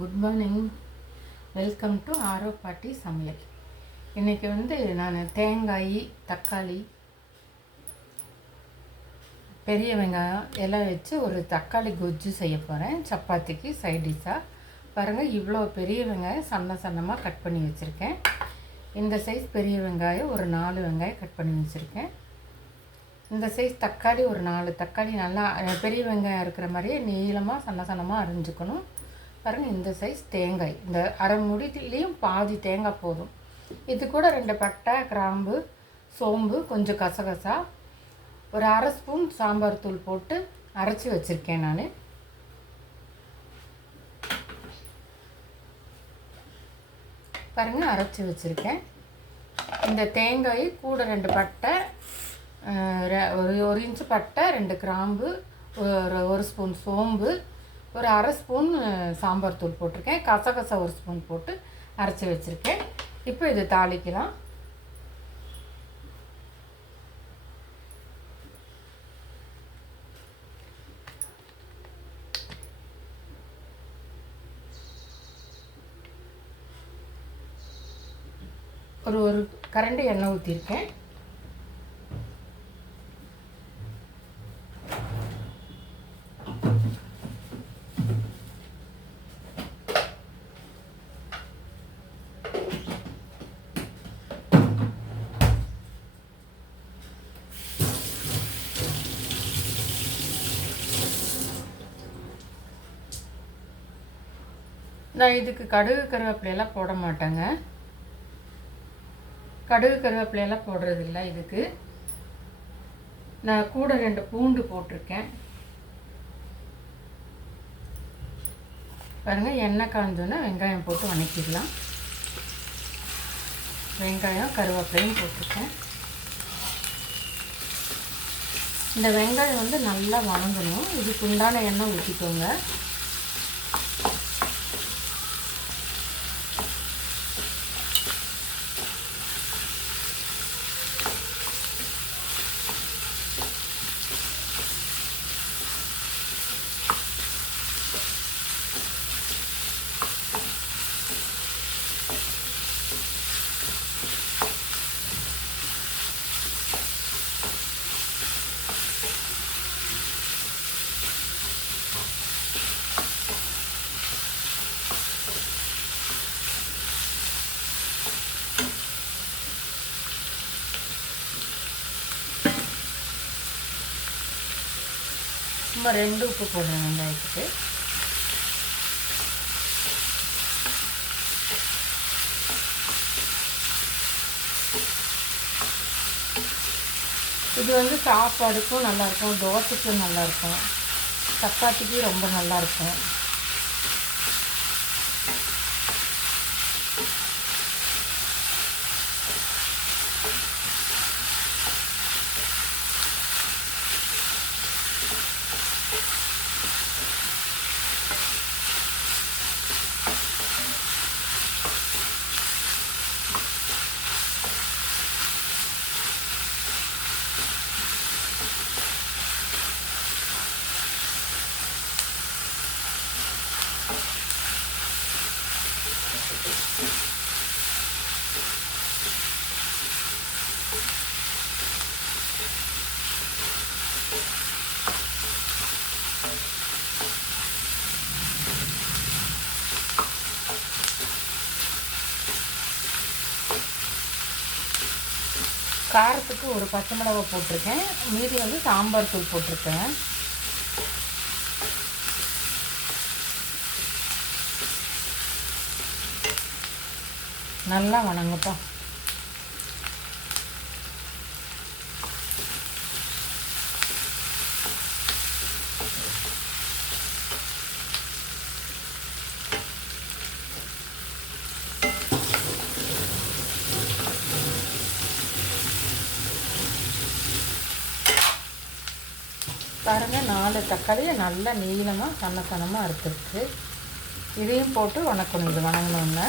Good morning. Welcome to ஆரோ பாட்டி சமையல். இன்றைக்கி நான் தேங்காய், தக்காளி, பெரிய வெங்காயம் எல்லாம் வச்சு ஒரு தக்காளி கொஜ்ஜு செய்ய போகிறேன். சப்பாத்திக்கு சைட் டிஷ்ஷாக. பாருங்கள், இவ்வளோ பெரிய வெங்காயம் சன்னமாக கட் பண்ணி வச்சுருக்கேன். இந்த சைஸ் பெரிய வெங்காயம் ஒரு 4 வெங்காயம் கட் பண்ணி வச்சுருக்கேன். இந்த சைஸ் தக்காளி ஒரு 4 தக்காளி நல்லா பெரிய வெங்காயம் இருக்கிற மாதிரியே நீளமாக சன்னமாக அரிஞ்சுக்கணும். பாருங்கள், இந்த சைஸ் தேங்காய், இந்த அரை முடிலையும் பாதி தேங்காய் போதும். இது கூட 2 பட்டை, கிராம்பு, சோம்பு, கொஞ்சம் கசகசா, ஒரு அரை ஸ்பூன் சாம்பார் தூள் போட்டு அரைச்சி வச்சுருக்கேன். நான் பாருங்கள் அரைச்சி வச்சுருக்கேன். இந்த தேங்காய் கூட 2 பட்டை, ஒரு இன்ச்சு பட்டை, 2 கிராம்பு, ஒரு ஸ்பூன் சோம்பு, ஒரு அரை ஸ்பூன் சாம்பார் தூள் போட்டிருக்கேன். கசகசா ஒரு ஸ்பூன் போட்டு அரைச்சி வச்சுருக்கேன். இப்போ இது தாளிக்கலாம். ஒரு கரண்டி எண்ணெய் ஊற்றிருக்கேன். நான் இதுக்கு கடுகு கருவேப்பிலையெல்லாம் போட மாட்டேங்க. கடுகு கருவேப்பிலையெல்லாம் போடுறதில்ல. இதுக்கு நான் கூட 2 பூண்டு போட்டிருக்கேன். பாருங்கள், எண்ணெய் காஞ்சோன்னா வெங்காயம் போட்டு வதக்கிடலாம். வெங்காயம் கருவேப்பிலையும் போட்டிருக்கேன். இந்த வெங்காயம் நல்லா வதங்கணும். இதுக்கு உண்டான எண்ணெய் ஊற்றிக்கோங்க. சும்மா 2 உப்பு போடுறேன் வெங்காயத்துக்கு. இது சாப்பாடுக்கும் நல்லாயிருக்கும், தோசைக்கும் நல்லாயிருக்கும், சப்பாத்திக்கு ரொம்ப நல்லாயிருக்கும். காரத்துக்கு ஒரு பச்சை மிளகாய் போட்டிருக்கேன். மீதி சாம்பார் தூள் போட்டிருக்கேன். நல்லா வணங்கட்டும். பாருங்கள், 4 தக்காளியை நல்லா நீளமாக சன்னமாக அறுத்துருக்கு. இதையும் போட்டு வணக்கணும். இது வணங்கினோன்னு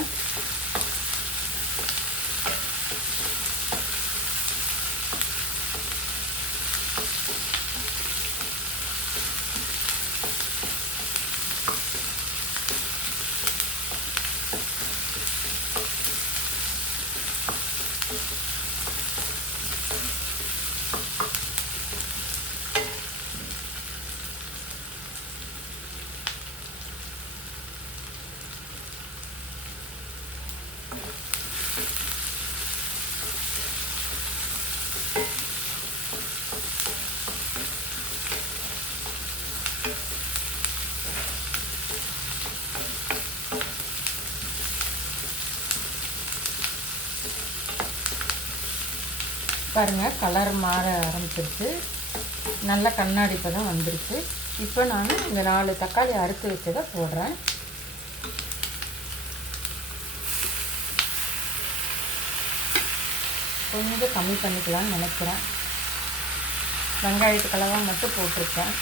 பாருங்கள் கலர் மாற ஆரம்பிச்சிருச்சு, நல்ல கண்ணாடி பதம் வந்துருச்சு. இப்போ நான் இந்த 4 தக்காளி அறுத்து வச்சதை போடுறேன். கொஞ்சம் கம்மி பண்ணிக்கலாம்னு நினைக்கிறேன். வெங்காயத்து கலவை மட்டும் போட்டிருக்கேன்.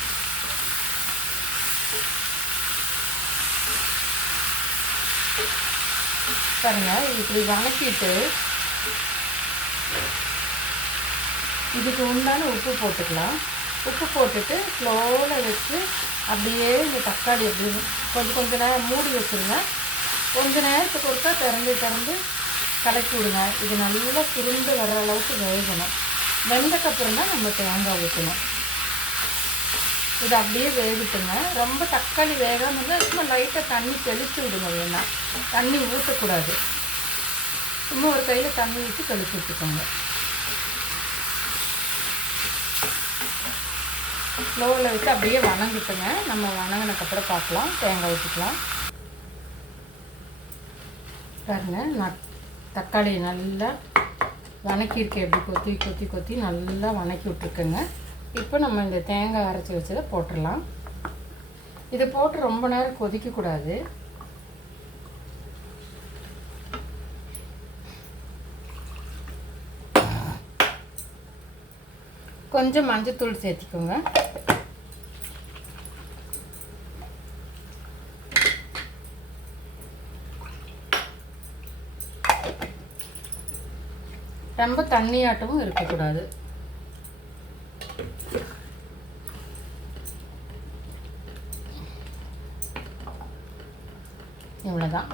பாருங்கள் இப்படி வணக்கிட்டு இதுக்கு உண்டான உப்பு போட்டுக்கலாம். உப்பு போட்டுட்டு ஸ்லோவில் வச்சு அப்படியே இந்த தக்காளி அப்படி கொஞ்சம் நேரம் மூடி வச்சுருங்க. கொஞ்சம் நேரத்துக்கு ஒருக்கா திறந்து கலக்கி விடுங்க. இது நல்லா சுருண்டு வர்ற அளவுக்கு வேகணும். வெந்தக்கப்புறம் தான் நம்ம தேங்காய் ஊற்றணும். இது அப்படியே வேகட்டுங்க. ரொம்ப தக்காளி வேகாமல் இருந்தால் சும்மா லைட்டாக தண்ணி தெளித்து விடுங்க. வேணாம் தண்ணி ஊற்றக்கூடாது. சும்மா ஒரு கையில் தண்ணி ஊற்றி தெளித்து விட்டுக்கோங்க. ஸ்லோவில் வச்சு அப்படியே வணங்கிட்டுங்க. நம்ம வணங்கினக்கப்புறம் பார்க்கலாம், தேங்காய் ஊற்றிக்கலாம். பாருங்கள் நான் தக்காளி நல்லா வணக்கியிருக்கேன். எப்படி கொத்தி நல்லா வணக்கி விட்ருக்கேங்க. இப்போ நம்ம இந்த தேங்காய் அரைச்சி வச்சதை போட்டுடலாம். இதை போட்டு ரொம்ப நேரம் கொதிக்கக்கூடாது. கொஞ்சம் மஞ்சத்தூள் சேர்த்திக்கோங்க. ரொம்ப தண்ணியாட்டமும் இருக்கக்கூடாது. இவ்வளோதான்.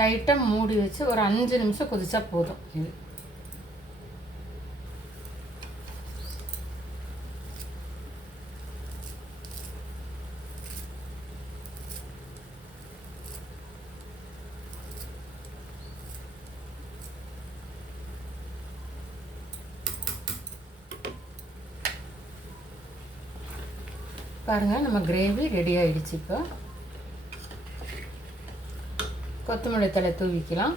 லைட்டாக மூடி வச்சு ஒரு 5 நிமிஷம் கொதிச்சா போதும். இது பாருங்கள் நம்ம கிரேவி ரெடி ஆகிடுச்சு. இப்போ கொத்தமல்லி தழை தூவிக்கலாம்.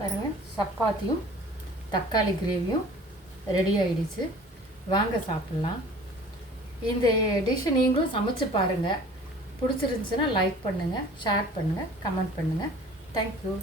பாருங்கள் சப்பாத்தியும் தக்காளி கிரேவியும் ரெடி ஆகிடுச்சு. வாங்க சாப்பிட்லாம். இந்த டிஷ்ஷை நீங்களும் சமைச்சு பாருங்கள். பிடிச்சிருந்துச்சுன்னா லைக் பண்ணுங்கள், ஷேர் பண்ணுங்கள், கமெண்ட் பண்ணுங்கள். தேங்க்யூ.